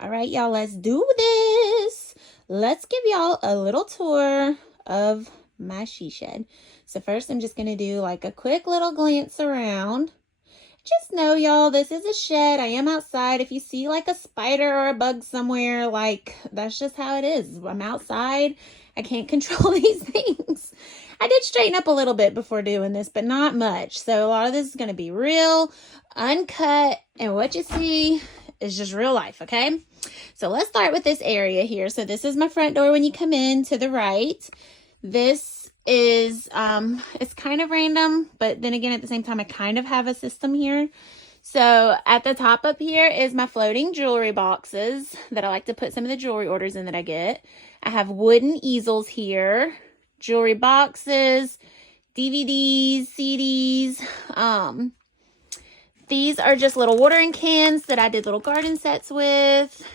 All right, y'all, let's do this. Let's give y'all a little tour of my she shed. So first, I'm just going to do like a quick little glance around. Just know, y'all, this is a shed. I am outside. If you see like a spider or a bug somewhere, like that's just how it is. I'm outside. I can't control these things. I did straighten up a little bit before doing this, but not much. So a lot of this is going to be real, uncut, and what you see is just real life, okay? So let's start with this area here. So this is my front door when you come in to the right. This is, it's kind of random, but then again, at the same time, I kind of have a system here. So at the top up here is my floating jewelry boxes that I like to put some of the jewelry orders in that I get. I have wooden easels here, jewelry boxes, DVDs, CDs. These are just little watering cans that I did little garden sets with.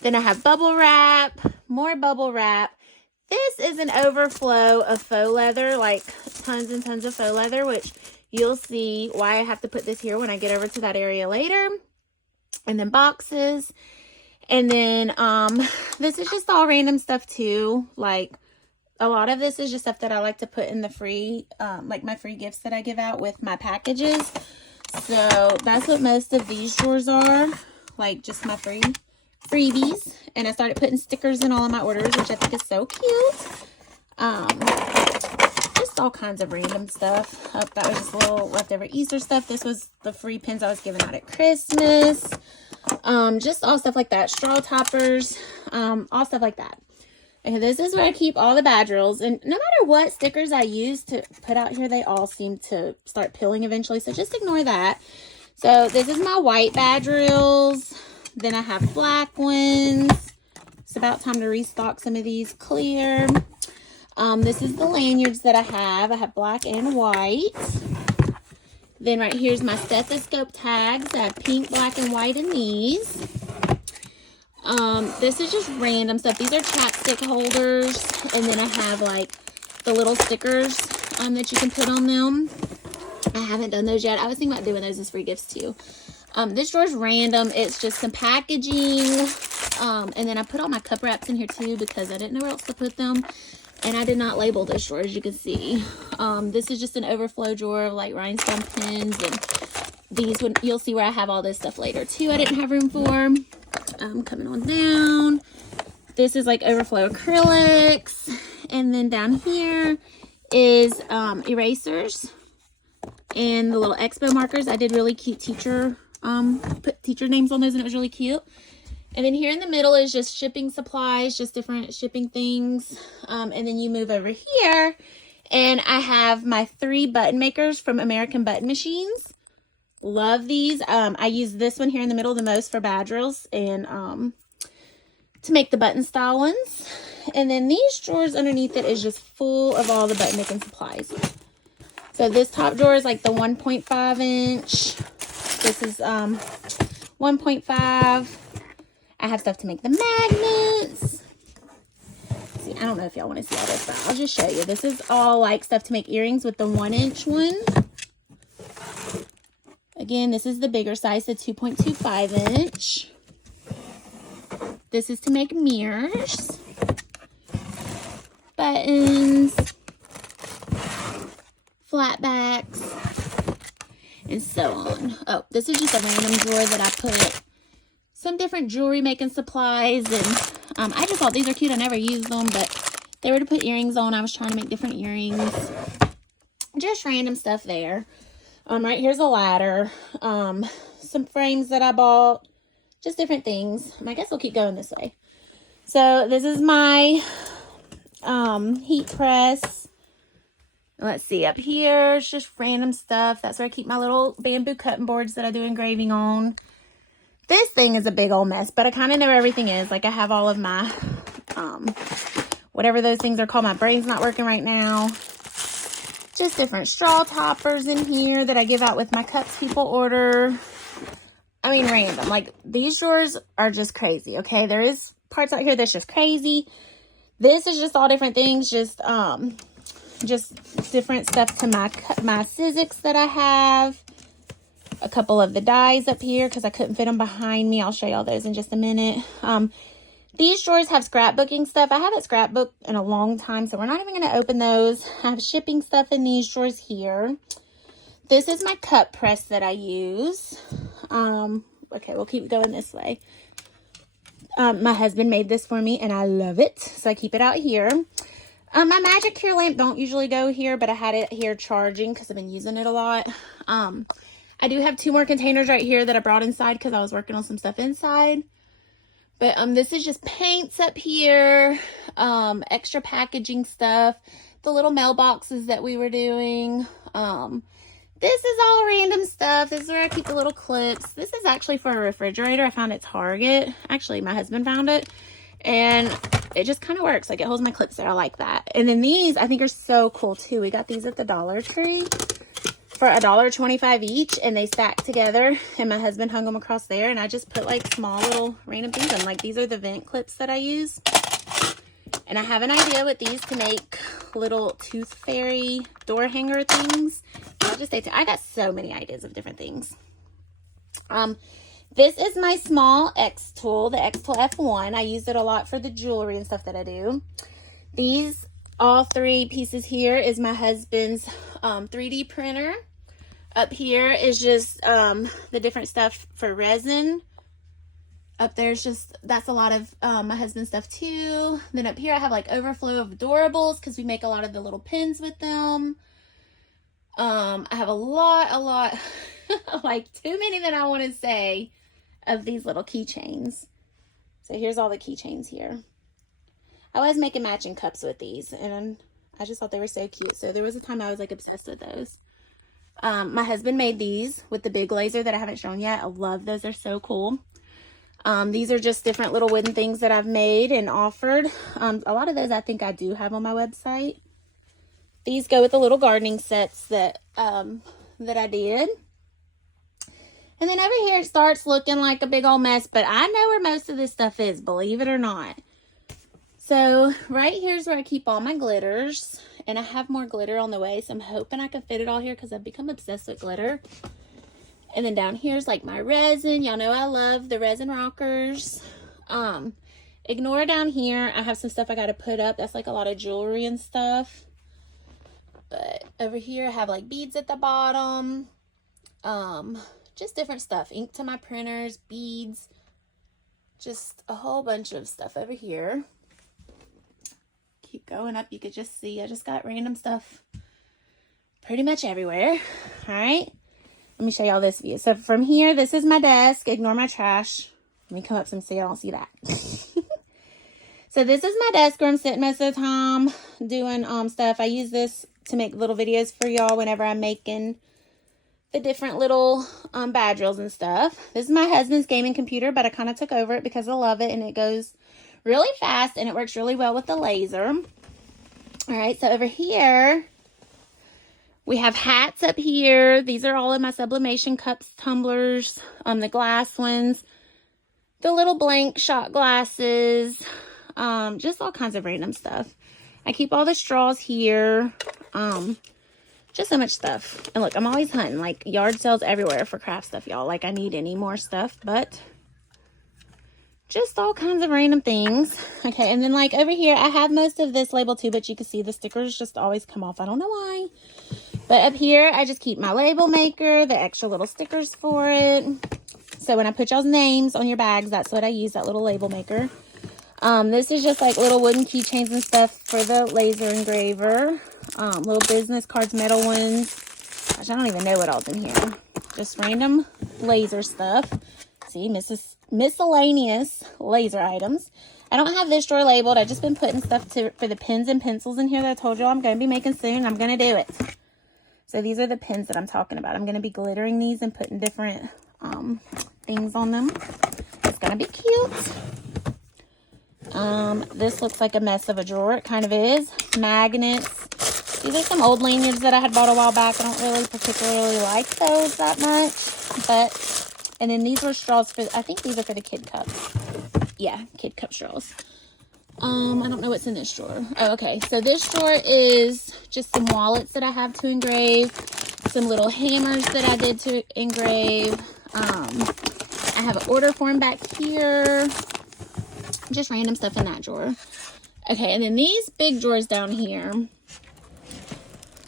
Then I have bubble wrap, more bubble wrap. This is an overflow of faux leather, like tons and tons of faux leather, which you'll see why I have to put this here when I get over to that area later. And then boxes. And then this is just all random stuff too. Like a lot of this is just stuff that I like to put in the free, like my free gifts that I give out with my packages. So that's what most of these drawers are, like just my freebies. And I started putting stickers in all of my orders, which I think is so cute. Just all kinds of random stuff. Oh, that was just a little leftover Easter stuff. This was the free pins I was giving out at Christmas. Just all stuff like that. Straw toppers, all stuff like that. Okay, this is where I keep all the badge reels, and no matter what stickers I use to put out here, they all seem to start peeling eventually, so just ignore that. So this is my white badge reels. Then I have black ones. It's about time to restock some of these clear. This is the lanyards that I have. I have black and white. Then right here's my stethoscope tags. I have pink, black, and white in these. This is just random stuff. These are chapstick holders, and then I have like the little stickers that you can put on them. I haven't done those yet. I was thinking about doing those as free gifts too. This drawer is random. It's just some packaging, and then I put all my cup wraps in here too because I didn't know where else to put them, and I did not label this drawer, as you can see. This is just an overflow drawer of like rhinestone pins, and these would, you'll see where I have all this stuff later too. I didn't have room for. Coming on down, this is like overflow acrylics, and then down here is erasers and the little expo markers. I did really cute teacher put teacher names on those, and it was really cute. And then here in the middle is just shipping supplies, just different shipping things. And then you move over here, and I have my 3 button makers from American Button Machines. Love these. I use this one here in the middle the most for badge reels and to make the button style ones. And then these drawers underneath it is just full of all the button making supplies. So this top drawer is like the 1.5 inch. This is 1.5. I have stuff to make the magnets. See, I don't know if y'all want to see all this, but I'll just show you. This is all like stuff to make earrings with the 1-inch one. Again, this is the bigger size, the 2.25 inch. This is to make mirrors, buttons, flat backs, and so on. Oh, this is just a random drawer that I put some different jewelry making supplies, and I just thought these are cute. I never used them, but they were to put earrings on. I was trying to make different earrings. Just random stuff there. Right here's a ladder, some frames that I bought, just different things. I guess we'll keep going this way. So this is my heat press. Let's see, up here, it's just random stuff. That's where I keep my little bamboo cutting boards that I do engraving on. This thing is a big old mess, but I kind of know where everything is. Like I have all of my, whatever those things are called. My brain's not working right now. Just different straw toppers in here that I give out with my cups people order. I mean, random. Like, these drawers are just crazy, okay? There is parts out here that's just crazy. This is just all different things. Just different stuff to my Sizzix that I have. a couple of the dies up here because I couldn't fit them behind me. I'll show y'all those in just a minute. These drawers have scrapbooking stuff. I haven't scrapbooked in a long time, so we're not even going to open those. I have shipping stuff in these drawers here. This is my cut press that I use. Okay, we'll keep going this way. My husband made this for me, and I love it, so I keep it out here. My Magic Cure lamp don't usually go here, but I had it here charging because I've been using it a lot. I do have 2 more containers right here that I brought inside because I was working on some stuff inside. But this is just paints up here, extra packaging stuff, the little mailboxes that we were doing. This is all random stuff. This is where I keep the little clips. This is actually for a refrigerator. I found it at Target. Actually, my husband found it. And it just kind of works. Like, it holds my clips there. I like that. And then these, I think, are so cool, too. We got these at the Dollar Tree for $1.25 each. And they stack together. And my husband hung them across there. And I just put, like, small little random things in. Like, these are the vent clips that I use. And I have an idea with these to make little tooth fairy door hanger things. I'll just say, I got so many ideas of different things. This is my small X tool, the X Tool F1. I use it a lot for the jewelry and stuff that I do. These, all 3 pieces here is my husband's 3D printer. Up here is just the different stuff for resin. Up there's just, that's a lot of my husband's stuff too. Then up here I have like overflow of adorables because we make a lot of the little pins with them. I have a lot, like too many that I want to say, of these little keychains. So here's all the keychains here. I was making matching cups with these, and I just thought they were so cute. So there was a time I was like obsessed with those. My husband made these with the big laser that I haven't shown yet. I love those. They're so cool. These are just different little wooden things that I've made and offered. A lot of those I think I do have on my website. These go with the little gardening sets that that I did. And then over here it starts looking like a big old mess, but I know where most of this stuff is, believe it or not. So right here's where I keep all my glitters, and I have more glitter on the way, so I'm hoping I can fit it all here because I've become obsessed with glitter. And then down here's like my resin. Y'all know I love the resin rockers. Ignore down here, I have some stuff I got to put up. That's like a lot of jewelry and stuff. But over here I have like beads at the bottom. Just different stuff. Ink to my printers, beads. Just a whole bunch of stuff over here. Keep going up, you could just see I just got random stuff pretty much everywhere. All right. Let me show y'all this view. So from here, this is my desk. Ignore my trash. Let me come up some so y'all don't see that. So this is my desk where I'm sitting most of the time doing stuff. I use this to make little videos for y'all whenever I'm making the different little badgers and stuff. This is my husband's gaming computer, but I kind of took over it because I love it, and it goes really fast and it works really well with the laser. All right, so over here we have hats up here. These are all of my sublimation cups, tumblers, the glass ones, the little blank shot glasses, just all kinds of random stuff. I keep all the straws here. Just so much stuff. And look, I'm always hunting, like yard sales everywhere for craft stuff, y'all. Like I need any more stuff, but just all kinds of random things. Okay, and then like over here, I have most of this label too, but you can see the stickers just always come off. I don't know why. But up here, I just keep my label maker, the extra little stickers for it. So when I put y'all's names on your bags, that's what I use, that little label maker. This is just like little wooden keychains and stuff for the laser engraver. Little business cards, metal ones. Gosh, I don't even know what all's in here. Just random laser stuff. See, miscellaneous laser items. I don't have this drawer labeled. I've just been putting stuff for the pens and pencils in here that I told you I'm going to be making soon. I'm going to do it. So these are the pens that I'm talking about. I'm going to be glittering these and putting different things on them. It's going to be cute. This looks like a mess of a drawer. It kind of is. Magnets. These are some old lanyards that I had bought a while back. I don't really particularly like those that much. But, and then these were straws for, I think these are for the kid cups. Yeah, kid cup straws. I don't know what's in this drawer. Oh, okay. So this drawer is just some wallets that I have to engrave. some little hammers that I did to engrave. I have an order form back here. Just random stuff in that drawer. Okay, and then these big drawers down here.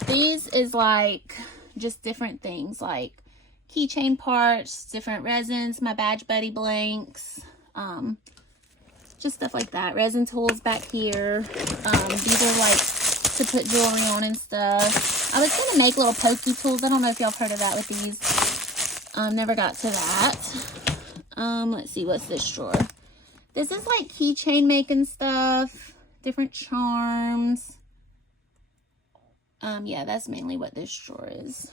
These is like just different things like keychain parts, different resins, my Badge Buddy blanks, just stuff like that. Resin tools back here. These are like to put jewelry on and stuff. I was going to make little pokey tools. I don't know if y'all have heard of that with these. Never got to that. Let's see, what's this drawer? This is like keychain making stuff, different charms. Yeah, that's mainly what this drawer is.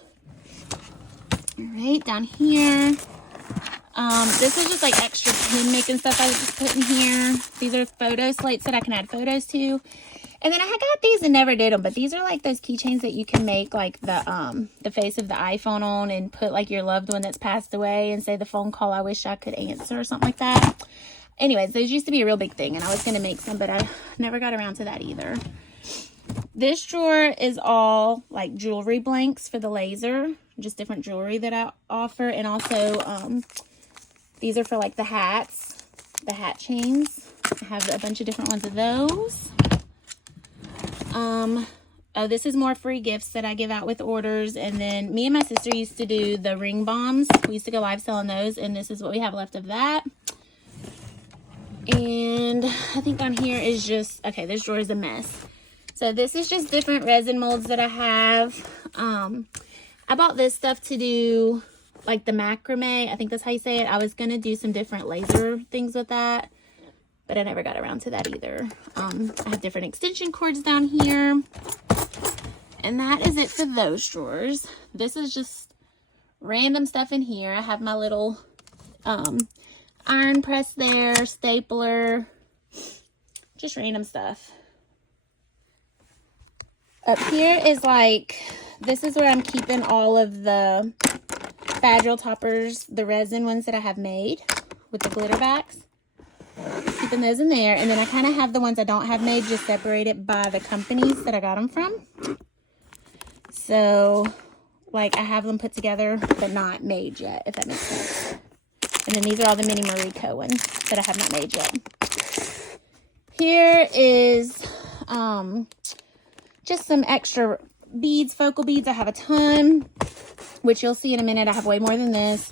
All right, down here. This is just like extra pin making stuff I was just putting here. These are photo slates that I can add photos to. And then I got these and never did them, but these are like those keychains that you can make like the face of the iPhone on and put like your loved one that's passed away and say the phone call I wish I could answer or something like that. Anyways, those used to be a real big thing and I was going to make some, but I never got around to that either. This drawer is all like jewelry blanks for the laser, just different jewelry that I offer. And also, these are for like the hats, the hat chains. I have a bunch of different ones of those. Oh, this is more free gifts that I give out with orders. And then me and my sister used to do the ring bombs. We used to go live selling those. And this is what we have left of that. And I think on here is just, okay, this drawer is a mess. So this is just different resin molds that I have. I bought this stuff to do like the macrame. I think that's how you say it. I was going to do some different laser things with that, but I never got around to that either. I have different extension cords down here. And that is it for those drawers. This is just random stuff in here. I have my little iron press there, stapler, just random stuff. Up here is like, this is where I'm keeping all of the Fabrile toppers, the resin ones that I have made with the glitter backs. Keeping those in there. And then I kind of have the ones I don't have made just separated by the companies that I got them from. So, like, I have them put together, but not made yet, if that makes sense. And then these are all the mini Mariko ones that I have not made yet. Here is just some extra beads, focal beads. I have a ton, which you'll see in a minute. I have way more than this.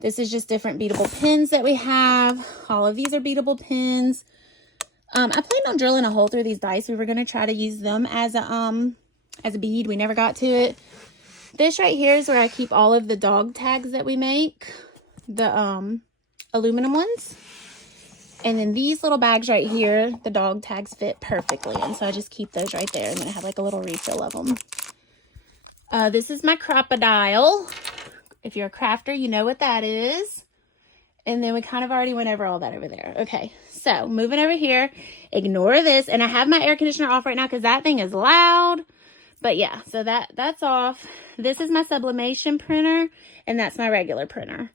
This is just different beadable pins that we have. All of these are beadable pins. I planned on drilling a hole through these dice. We were going to try to use them as a bead. We never got to it. This right here is where I keep all of the dog tags that we make. The aluminum ones. And then these little bags right here, the dog tags fit perfectly. And so I just keep those right there. And then I have like a little refill of them. This is my crocodile. If you're a crafter, you know what that is. And then we kind of already went over all that over there. Okay, so moving over here. Ignore this. And I have my air conditioner off right now because that thing is loud. But yeah, so that's off. This is my sublimation printer. And that's my regular printer.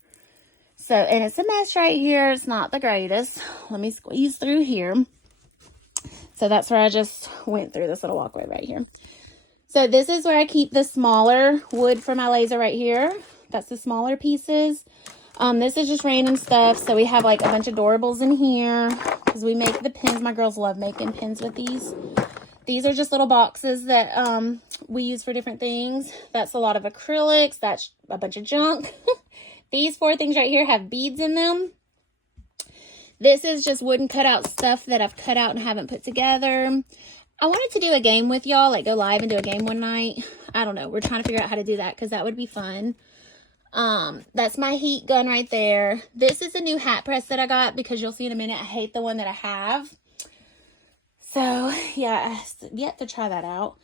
So, and it's a mess right here. It's not the greatest. Let me squeeze through here. So that's where I just went through this little walkway right here. So this is where I keep the smaller wood for my laser right here. That's the smaller pieces. This is just random stuff. So we have like a bunch of Doorables in here because we make the pins. My girls love making pins with these. These are just little boxes that we use for different things. That's a lot of acrylics. That's a bunch of junk. These 4 things right here have beads in them. This is just wooden cutout stuff that I've cut out and haven't put together. I wanted to do a game with y'all, like go live and do a game one night. I don't know. We're trying to figure out how to do that because that would be fun. That's my heat gun right there. This is a new hat press that I got because you'll see in a minute. I hate the one that I have. So, yeah, I have yet to try that out.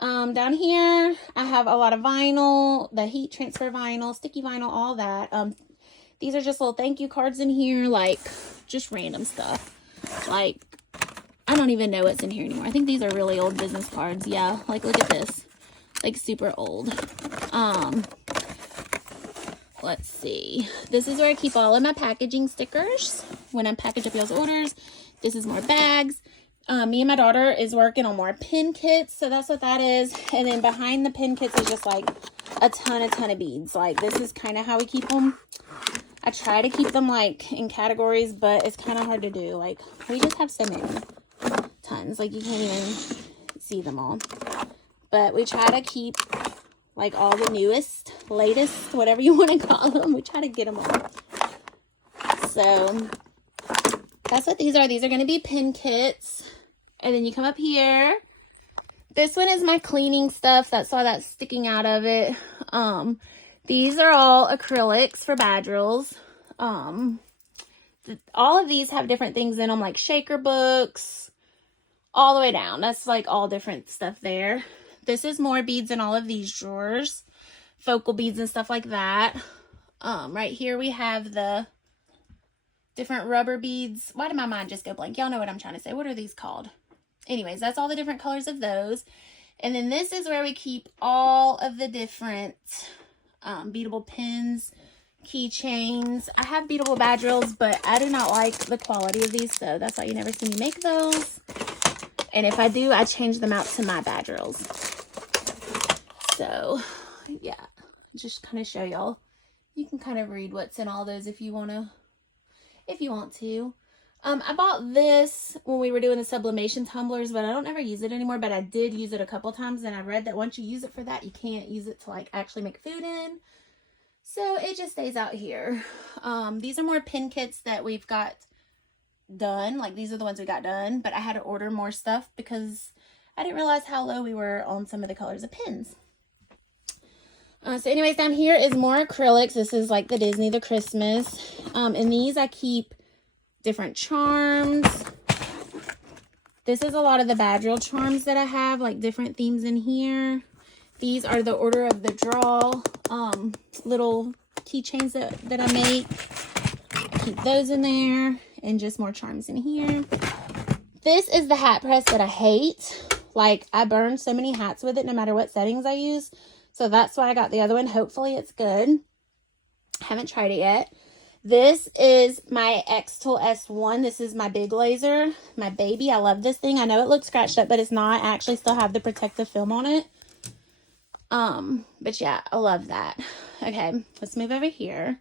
Down here, I have a lot of vinyl, the heat transfer vinyl, sticky vinyl, all that. These are just little thank you cards in here, like, just random stuff. Like, I don't even know what's in here anymore. I think these are really old business cards. Yeah, like, look at this. Like, super old. Let's see. This is where I keep all of my packaging stickers when I package up y'all's orders. This is more bags. Me and my daughter is working on more pin kits, so that's what that is. And then behind the pin kits is just like a ton of beads. Like, this is kind of how we keep them. I try to keep them, like, in categories, but it's kind of hard to do. Like, we just have so many. Tons. Like, you can't even see them all. But we try to keep, like, all the newest, latest, whatever you want to call them. We try to get them all. So, that's what these are. These are going to be pin kits. And then you come up here. This one is my cleaning stuff. That's all that's sticking out of it. These are all acrylics for Badgerals. All of these have different things in them, like shaker books, all the way down. That's like all different stuff there. This is more beads in all of these drawers, focal beads and stuff like that. Right here we have the different rubber beads. Why did my mind just go blank? Y'all know what I'm trying to say. What are these called? Anyways, that's all the different colors of those. And then this is where we keep all of the different beadable pins, keychains. I have beadable Badgerals, but I do not like the quality of these, so that's why you never see me make those. And if I do, I change them out to my Badgerals. So, yeah, just kind of show y'all. You can kind of read what's in all those if you want to. I bought this when we were doing the sublimation tumblers, but I don't ever use it anymore, but I did use it a couple times, and I read that once you use it for that, you can't use it to, like, actually make food in. So it just stays out here. These are more pin kits that we've got done. Like, these are the ones we got done, but I had to order more stuff because I didn't realize how low we were on some of the colors of pins. So anyways, down here is more acrylics. This is like the Disney, the Christmas. And these I keep different charms. This is a lot of the Badgeril charms that I have, like different themes in here. These are the Order of the Draw little keychains that I make. I keep those in there, and just more charms in here. This is the hat press that I hate. Like, I burn so many hats with it no matter what settings I use. So that's why I got the other one. Hopefully it's good. Haven't tried it yet. This is my Xtool S1. This is my big laser, my baby. I love this thing. I know it looks scratched up, but it's not. I actually still have the protective film on it. But yeah, I love that. Okay, let's move over here.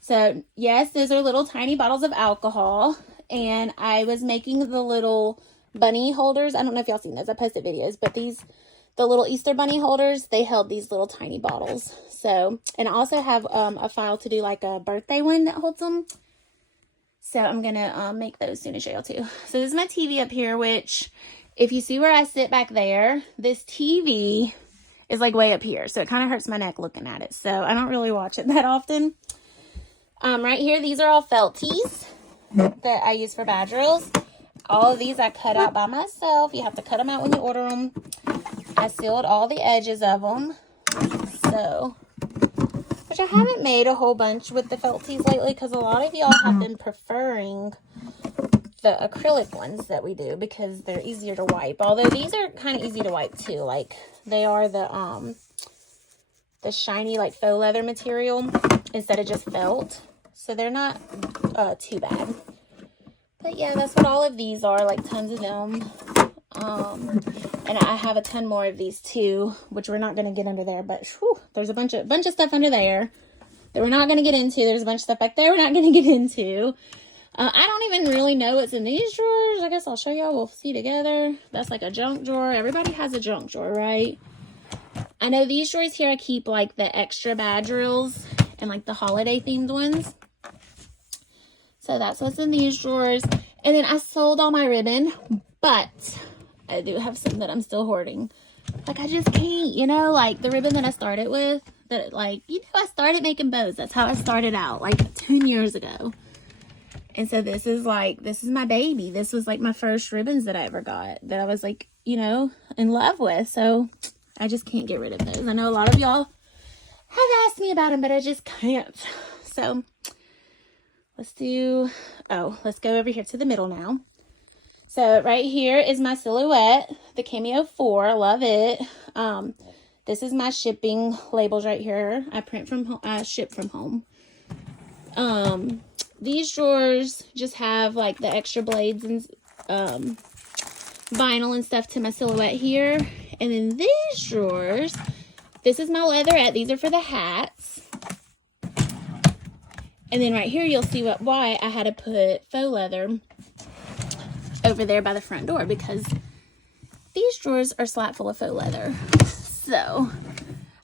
So yes, those are little tiny bottles of alcohol, and I was making the little bunny holders. I don't know if y'all seen those. I posted videos, but the little Easter bunny holders, they held these little tiny bottles. So, and I also have a file to do like a birthday one that holds them. So I'm gonna make those soon and show y'all too. So this is my TV up here, which if you see where I sit back there, this TV is like way up here. So it kind of hurts my neck looking at it. So I don't really watch it that often. Right here, these are all felties that I use for Badgerils. All of these I cut out by myself. You have to cut them out when you order them. I sealed all the edges of them. So, which I haven't made a whole bunch with the felties lately because a lot of y'all have been preferring the acrylic ones that we do because they're easier to wipe. Although these are kind of easy to wipe too. Like, they are the shiny like faux leather material instead of just felt. So they're not too bad. But yeah, that's what all of these are, like tons of them. And I have a ton more of these too, which we're not going to get under there, but whew, there's a bunch of stuff under there that we're not going to get into. There's a bunch of stuff back there we're not going to get into. I don't even really know what's in these drawers. I guess I'll show y'all. We'll see together. That's like a junk drawer. Everybody has a junk drawer, right? I know these drawers here I keep like the extra Badgerils and like the holiday themed ones. So that's what's in these drawers. And then I sold all my ribbon, but I do have some that I'm still hoarding. Like, I just can't, you know, like the ribbon that I started with, that like, you know, I started making bows. That's how I started out like 10 years ago. And so this is my baby. This was like my first ribbons that I ever got that I was like, you know, in love with. So I just can't get rid of those. I know a lot of y'all have asked me about them, but I just can't. So let's go over here to the middle now. So right here is my silhouette, the Cameo 4. I love it. This is my shipping labels right here. I print from home. I ship from home. These drawers just have like the extra blades and vinyl and stuff to my silhouette here. And then these drawers This is my leatherette. These are for the hats. And then right here, you'll see why I had to put faux leather over there by the front door, because these drawers are slap full of faux leather. So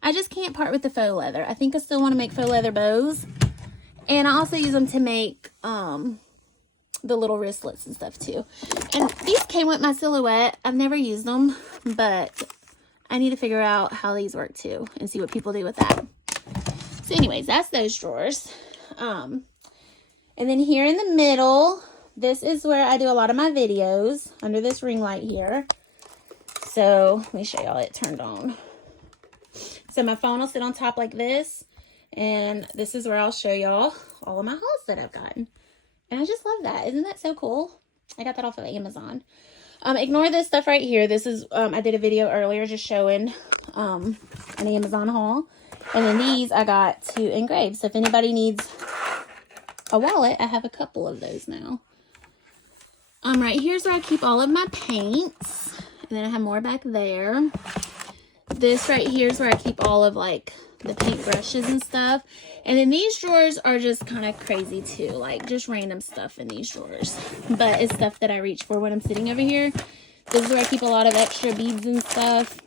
I just can't part with the faux leather. I think I still want to make faux leather bows. And I also use them to make the little wristlets and stuff too. And these came with my silhouette. I've never used them, but I need to figure out how these work too and see what people do with that. So anyways, that's those drawers. And then here in the middle, this is where I do a lot of my videos, under this ring light here. So let me show y'all it turned on. So my phone will sit on top like this, and this is where I'll show y'all all of my hauls that I've gotten. And I just love that. Isn't that so cool? I got that off of Amazon. Ignore this stuff right here. This is, I did a video earlier just showing an Amazon haul. And then these I got to engrave. So if anybody needs a wallet, I have a couple of those now. Right here's where I keep all of my paints. And then I have more back there. This right here is where I keep all of like the paint brushes and stuff. And then these drawers are just kind of crazy too, like just random stuff in these drawers. But it's stuff that I reach for when I'm sitting over here. This is where I keep a lot of extra beads and stuff.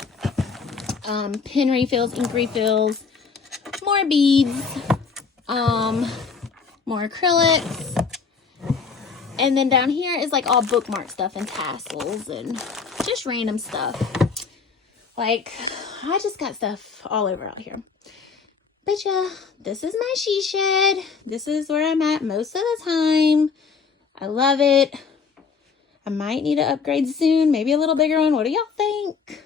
Pen refills, ink refills, more beads, more acrylics. And then down here is like all bookmark stuff and tassels and just random stuff. Like, I just got stuff all over out here. But yeah, this is my she shed. This is where I'm at most of the time. I love it. I might need to upgrade soon. Maybe a little bigger one. What do y'all think?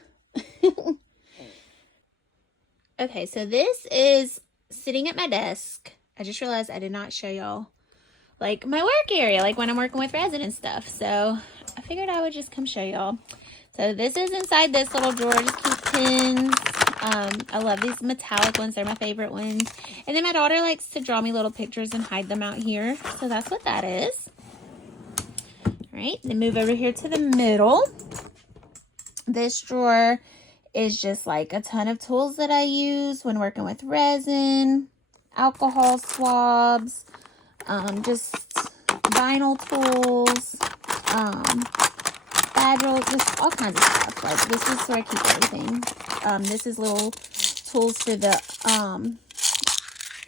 Okay, so this is sitting at my desk. I just realized I did not show y'all like my work area, like when I'm working with resin and stuff. So I figured I would just come show y'all. So this is inside this little drawer. Just keep pins. I love these metallic ones. They're my favorite ones. And then my daughter likes to draw me little pictures and hide them out here. So that's what that is. All right, then move over here to the middle. This drawer is just like a ton of tools that I use when working with resin, alcohol swabs, just vinyl tools, badrels, just all kinds of stuff. Like this is where I keep everything. This is little tools for the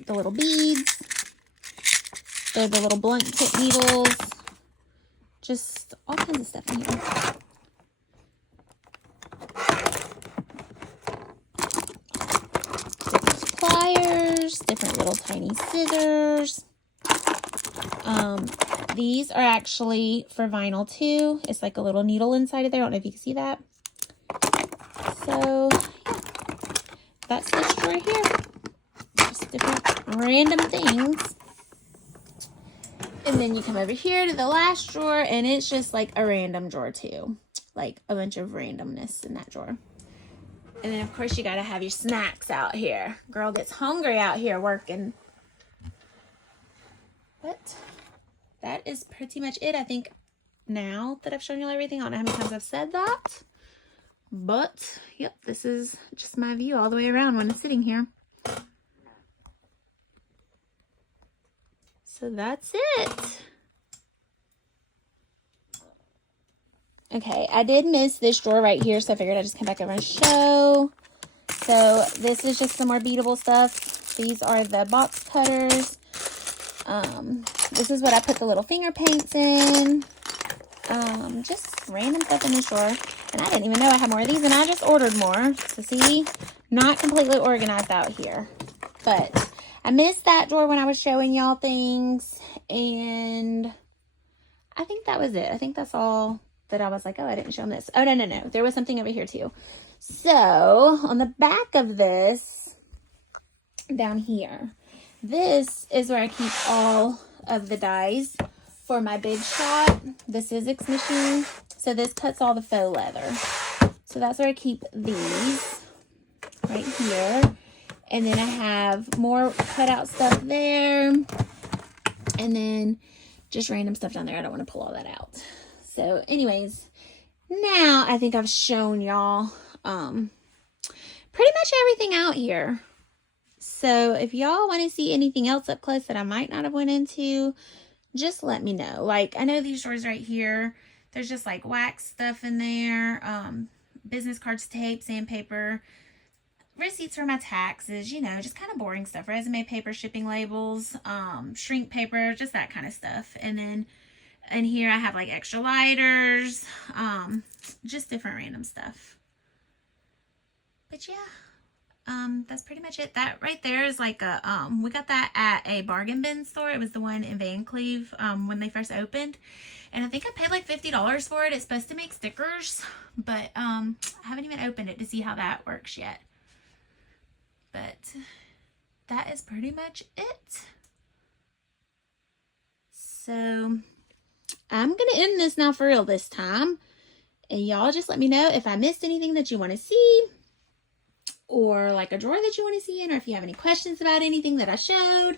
little beads. They're the little blunt tip needles. Just all kinds of stuff in here. Different pliers, different little tiny scissors. These are actually for vinyl too. It's like a little needle inside of there. I don't know if you can see that. So, yeah. That's this drawer here. Just different random things. And then you come over here to the last drawer, and it's just like a random drawer too. Like a bunch of randomness in that drawer. And then, of course, you got to have your snacks out here. Girl gets hungry out here working. But that is pretty much it, I think, now that I've shown you everything. I don't know how many times I've said that. But, yep, this is just my view all the way around when I'm sitting here. So that's it. Okay, I did miss this drawer right here, so I figured I'd just come back over and show. So this is just some more beadable stuff. These are the box cutters. This is what I put the little finger paints in. Just random stuff in this drawer. And I didn't even know I had more of these, and I just ordered more. So see, not completely organized out here. But I missed that drawer when I was showing y'all things, and I think that was it. I think that's all that I was like, oh, I didn't show them this. Oh, no. There was something over here too. So on the back of this, down here, this is where I keep all of the dies for my Big Shot, the Sizzix machine. So this cuts all the faux leather. So that's where I keep these right here. And then I have more cutout stuff there. And then just random stuff down there. I don't want to pull all that out. So anyways, now I think I've shown y'all pretty much everything out here. So if y'all want to see anything else up close that I might not have went into, just let me know. Like, I know these drawers right here, there's just like wax stuff in there, business cards, tape, sandpaper, receipts for my taxes, you know, just kind of boring stuff, resume paper, shipping labels, shrink paper, just that kind of stuff. And then in here I have like extra lighters, just different random stuff. But yeah, that's pretty much it. That right there is like a, we got that at a bargain bin store. It was the one in Van Cleve, when they first opened. And I think I paid like $50 for it. It's supposed to make stickers, but I haven't even opened it to see how that works yet. But that is pretty much it. So I'm going to end this now for real this time. And y'all just let me know if I missed anything that you want to see, or like a drawer that you want to see in, or if you have any questions about anything that I showed,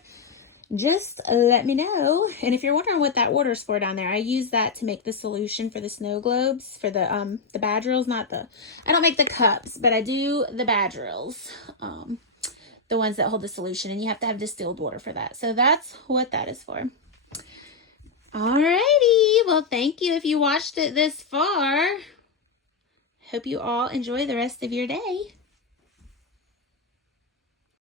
just let me know. And if you're wondering what that order's for down there, I use that to make the solution for the snow globes, for the badgerils, I don't make the cups, but I do the badgerils, the ones that hold the solution, and you have to have distilled water for that. So that's what that is for. Alrighty, well, thank you if you watched it this far. Hope you all enjoy the rest of your day.